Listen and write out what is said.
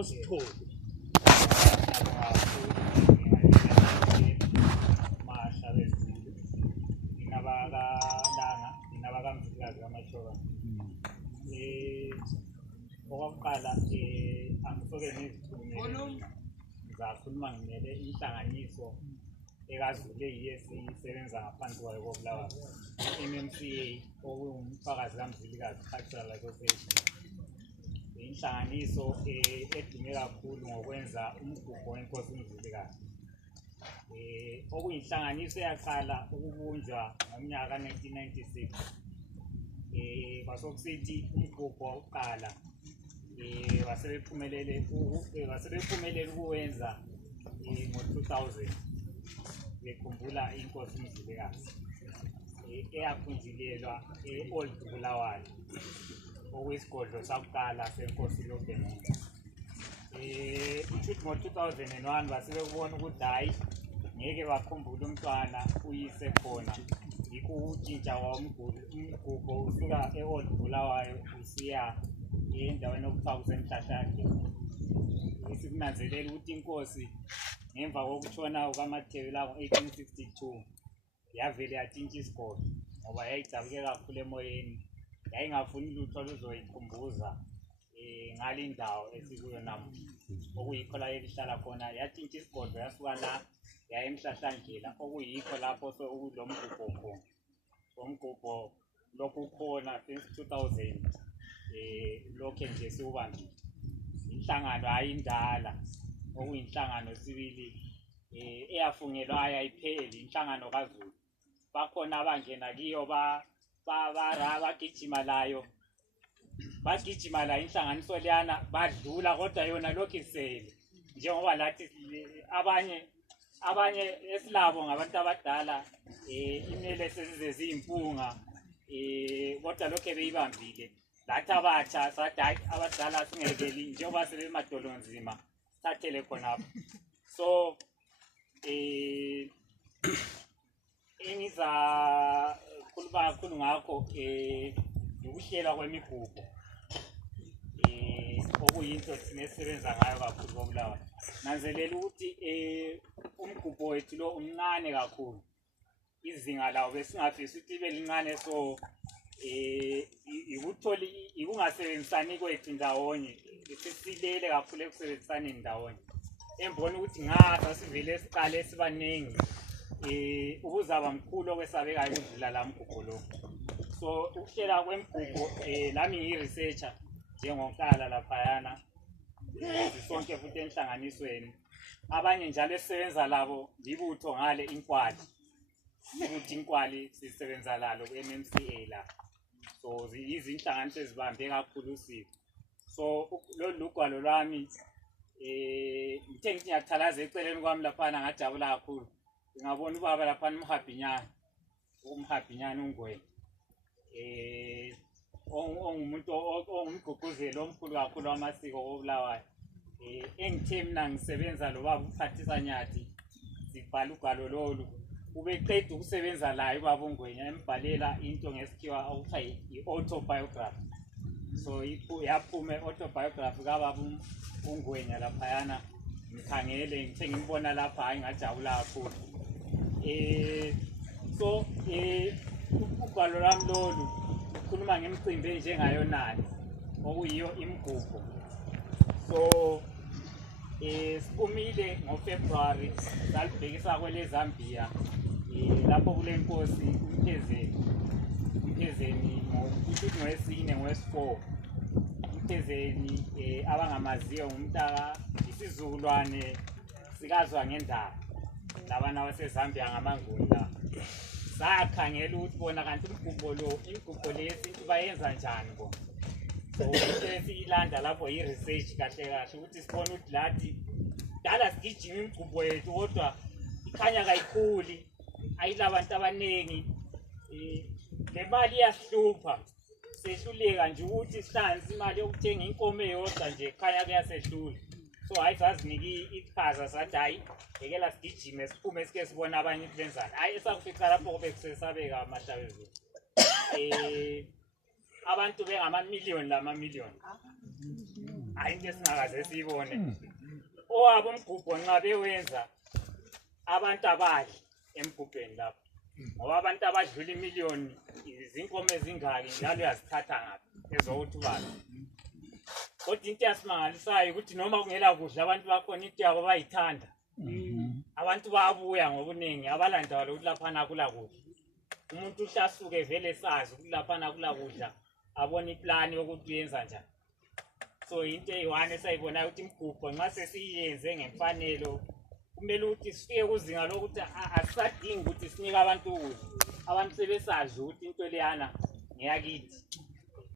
kusithole masha bezulu inabakamzikazi kaMashoba. Okokuqala angisoke ngizikhulumele ngizakhuluma ngimele inhlanganiso ekazulu eyisebenza ngaphansi kwayo koBulawayo, MMCA, okuwumfakazi kaMzilikazi Cultural Association. Inhlanganiso edume kakhulu ngokwenza umgubho wenkosi uMzilikazi. Okuyinhlanganiso eyaqala ukubunjwa ngomnyaka ka-1996. Kwasokusithi umgubho wokuqala basebephumelele ukuwenza ngo-2000 bekhumbula inkosi uMzilikazi eyakhunjulelwa e-Old Bulawayo, okuyisigodlo sakuqala senkosi loBhengu. Ngo-2001 basebekubona ukuthi hhayi ngeke bakhumbule umntwana uyise khona, yikho ukuntshintsha umgubho usuka e-Old Bulawayo usiya endaweni okuthiwa kuseMhlahlakeni. Sikunanzelela ukuthi inkosi ngemva kokutshona kukaMathebela ngo-1862 yavele yatshintsha isigodlo ngoba yayidabuke kakhulu emoyeni, yayingafuni lutho luzoyikhumbuza ngale ndawo esikuyo namuhla, okuyikho la elihlala khona. Yatshintsha isigodlo yasuka la yaya eMhlahlandlela, okuyikho lapho sekulo mgubho khona. Umgubho lokhu khona since 2000, lokho nje siwubambile. Inhlangano ayindala, okuyinhlangano sibili eyafungelwa ayipheli, inhlangano kaZulu. Bakhona abangena kiyo bagijima la inhlanganiso leyana badlula, kodwa yona lokhu isele, njengoba lathi abanye esilabo ngabantu abadala imele sezize ziyimpunga, kodwa lokhu beyibambile. Lathi abatsha sathi hayi abadala singekeli njengoba sebemadolonzima sithathele khonapho. So engizakhuluma kakhulu ngakho ukuhlelwa kwemigubho, okuyinto thina esisebenza ngayo kakhulu koBulawayo. Nanzelela ukuthi umgubho wethu lo umncane kakhulu, izinga lawo besingafisi ukuthi libe lincane. So ikungasebenzisani kwethu ndawonye, sesilele kakhulu ekusebenzisani ndawonye. Embona ukuthi ngaza sivele siqale sibaningi ukuzaba mkhulu okwesabekayo ukudlula la mgubho lo. So ukuhlela kwemigubho, lami ngiyi-researcher njengonkala laphayana, sonke futhi enhlanganisweni. Abanye njalo esisebenza labo libutho ngale inkwali, futhi inkwali sisebenza lalo ku-MMCA la. So izinhlanganiso ezibambe kakhulu usiko. So lolu ugwalo lwami ngithe ngithi ngiyakuthalaza eceleni kwami laphana, ngajabula kakhulu ngabona ubaba laphana umhabhinyana uNgwenya, ongumuntu ongumgqugquzeli omkhulu kakhulu wamasiko koBulawayo. Engithe mina ngisebenza lo baba uPhathisa Nyathi, sibhala ugwalo lolu, ubeqeda ukusebenza la ubaba uNgwenya embhalela into ngesikhiwa okuthiwa i-autobiography. So yaphume i-autobiography kababa uNgwenya laphayana, ngikhangele ngithe ngimbona lapha, hayi ngajabula kakhulu. So ugwalo lwami lolu ukhuluma ngemicimbi enjengayonani, okuyiyo imigubho. So siphumile ngoFebruary salibhekisa kweleZambia, lapho kule nkosi uMthezeni ngowesine ngowesi-4. uMthezeni abangamaziyo ngumntaka isizukulwane sikazwa ngendaba, labana baseZambia ngamaNguni la. Sakhangela ukuthi bona kanti imigubho leyesintu bayenza njani bona. So siyilanda lapho yi-research kahle kahle ukuthi sibone ukuthi lathi dala sigijima imigubho yethu, kodwa ikhanya kayikhuli, ayilabantu abaningi. Le mali iyasihlupha, sehluleka nje ukuthi sihlanze imali yokuthenga inkomo eyodwa nje, khanya kuyasehlula. So hayi saziniki iqhaza sathi hayi ekela sigijime siphume sike sibona abanye benzani. Hayi esakufica lapho bekusesabeka amahlabezulu. abantu bengamamiliyoni lamamiliyoni. Hayi into esingakaze siyibone. Owabo umgubho nxa bewenza abantu abadli emgubheni lapho. Ngoba abantu abadlula imiliyoni izinkomo ezingaki njalo uyazithatha ngaphi ezokuthi bani. Kodwa into yasimangalisayo ukuthi noma kungela kudla abantu bakhona into yabo bayithanda. Abantu bayabuya ngobuningi abalanda ukuthi laphana kula kudla. Umuntu uhlasuke vele sazi ukuthi laphana kula kudla abona iplan yokuthi uyenza njani. So into eyiwane esayibona ukuthi imigubho nxa sesiyenze ngemfanelo kumele ukuthi sifike kuzinga lokuthi asisadingi ukuthi sinike abantu ukudla. Abantu sebesazi ukuthi into leyana ngeyakithi.